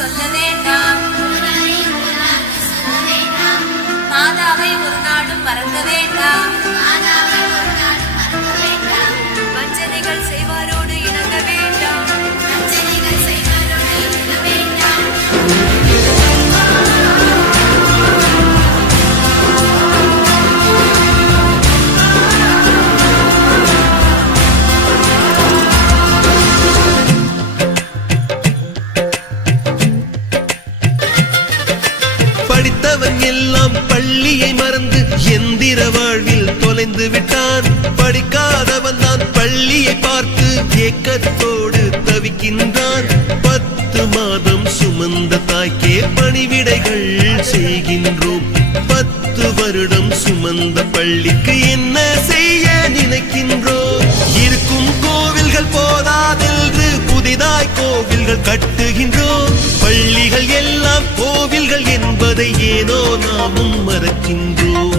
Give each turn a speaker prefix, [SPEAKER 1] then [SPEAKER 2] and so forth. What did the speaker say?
[SPEAKER 1] சொல்ல வேண்டாம் மாதாவை ஒரு நாடும் மறக்க வேண்டாம்
[SPEAKER 2] எல்லாம் பள்ளியை மறந்து எந்திர வாழ்வில் தொலைந்து விட்டான். படிக்காதவன் தான் பள்ளியை பார்த்து ஏக்கத்தோடு தவிக்கின்றான். பத்து மாதம் சுமந்த தாய்க்கே பணிவிடைகள் செய்கின்றோம். பத்து வருடம் சுமந்த பள்ளிக்கு என்ன செய்ய நினைக்கின்றோம்? இருக்கும் கோவில்கள் போதாதென்று புதிதாய் கோவில்கள் கட்டுகின்றோம். என்பதை ஏதோ நாமும் மறக்கின்றோம்.